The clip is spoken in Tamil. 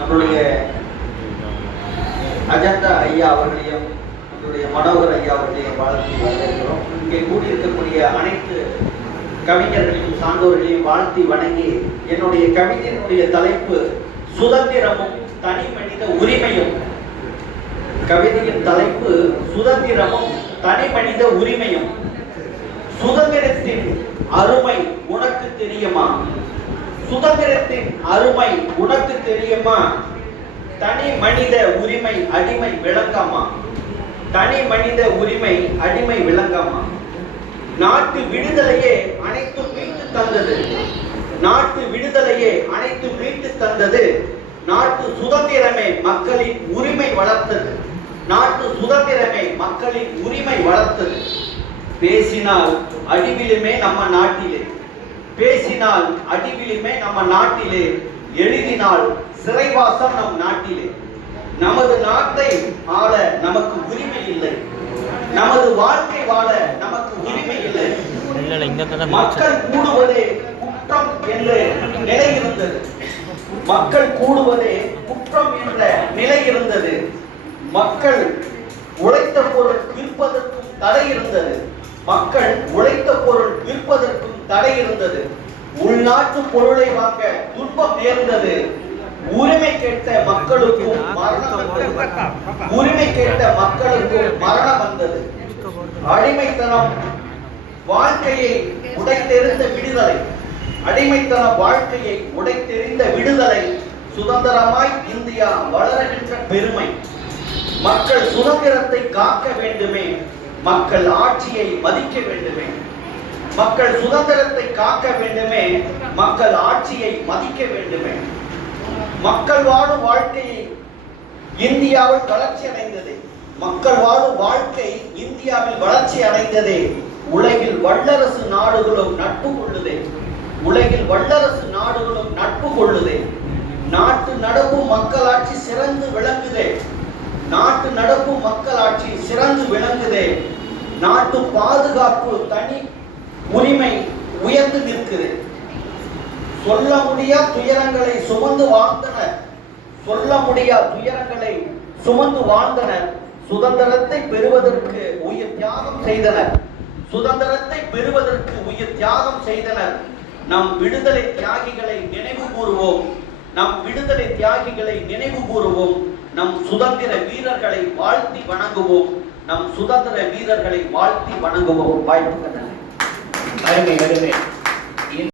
நம்மளுடைய அஜந்தா ஐயா அவர்களையும் நம்மளுடைய மனோகர் ஐயா அவர்களையும் வாழ்த்தி வரவேற்கிறோம். இங்கே கூடியிருக்கக்கூடிய அனைத்து கவிஞர்களையும் சான்றோர்களையும் வாழ்த்தி வணங்கி, என்னுடைய கவிதையினுடைய தலைப்பு சுதந்திரமும் தனி மனித உரிமையும். கவிதையின் தலைப்பு சுதந்திரமும் தனி மனித உரிமையும். சுதந்திரத்தின் அருமை உனக்கு தெரியுமா? சுதந்திரத்தின் அருமை உனக்கு தெரியுமா? தனி மனித உரிமை அடிமை விளங்காமா? தனி மனித உரிமை அடிமை விளங்காமா? நாட்டு விடுதலையே அனைத்தும் மீட்டு தந்தது. நாட்டு விடுதலையே அனைத்தும் மீட்டு தந்தது. நாட்டு சுதந்திரமே மக்களின் உரிமை வளர்த்தது. நாட்டு சுதந்திரமே மக்களின் உரிமை வளர்த்தது. பேசினால் அடிவிலுமே நம்ம நாட்டிலே, பேசினால் அடிவிலுமே நம்ம நாட்டிலே, எழுதினால் சிறைவாசம் நம் நாட்டிலே. நமது நாட்டை ஆள நமக்கு உரிமை இல்லை, நமது வாழ்க்கை வாழ நமக்கு உரிமை இல்லை. மக்கள் கூடுவதே குற்றம் என்ற நிலை இருந்தது. மக்கள் கூடுவதே குற்றம் என்ற நிலை இருந்தது. மக்கள் உழைத்த பொருள் விற்பதற்கும் தடை இருந்தது. மக்கள் உழைத்த பொருள் விற்பதற்கும் தடை இருந்தது. உள்நாட்டு பொருளை வாங்க துன்பம் நேர்ந்தது. உரிமை கேட்ட மக்களுக்கும் மரணம் வந்தது. உரிமை கேட்ட மக்களுக்கும் மரணம் வந்தது. அடிமைத்தனம் வாழ்க்கையை உடைத்தெறிந்த விடுதலை. அடிமைத்தன வாழ்க்கையை உடைத்தெறிந்த விடுதலை. சுதந்திரமாய் இந்தியா வளர்கின்ற பெருமை. மக்கள் சுதந்திரத்தை காக்க வேண்டுமே, மக்கள் ஆட்சியை மதிக்க வேண்டுமே. மக்கள் சுதந்திரத்தை காக்க வேண்டுமே, மக்கள் ஆட்சியை மதிக்க வேண்டுமே. மக்கள் வாழும் வாழ்க்கையை இந்தியாவில் வளர்ச்சி அடைந்தது. மக்கள் வாழும் வாழ்க்கை இந்தியாவில் வளர்ச்சி அடைந்ததே. உலகில் வல்லரசு நாடுகளும் நட்பு கொள்ளுதே. உலகில் வல்லரசு நாடுகளும் நட்பு கொள்ளுதே. நாட்டு நடப்பு மக்களாட்சி சிறந்து விளங்குதே. நாட்டு நடப்பு மக்களாட்சி சிறந்து விளங்குதே. நாட்டு பாதுகாப்பு தனி உரிமை உயர்ந்து நிற்குது. சொல்ல முடியா துயரங்களை சுமந்து வாழ்ந்தனர். சொல்ல முடியா துயரங்களை சுமந்து வாழ்ந்தனர். சுதந்திரத்தை பெறுவதற்கு உயிர் தியாகம் செய்தனர். சுதந்திரத்தை பெறுவதற்கு உயிர் தியாகம் செய்தனர். நம் விடுதலை தியாகிகளை நினைவு கூறுவோம். நம் விடுதலை தியாகிகளை நினைவு கூறுவோம். நம் சுதந்திர வீரர்களை வாழ்த்தி வணங்குவோம். நம் சுதந்திர வீரர்களை வாழ்த்தி வணங்குவோம். வாய்ப்பு அருமை அருமை.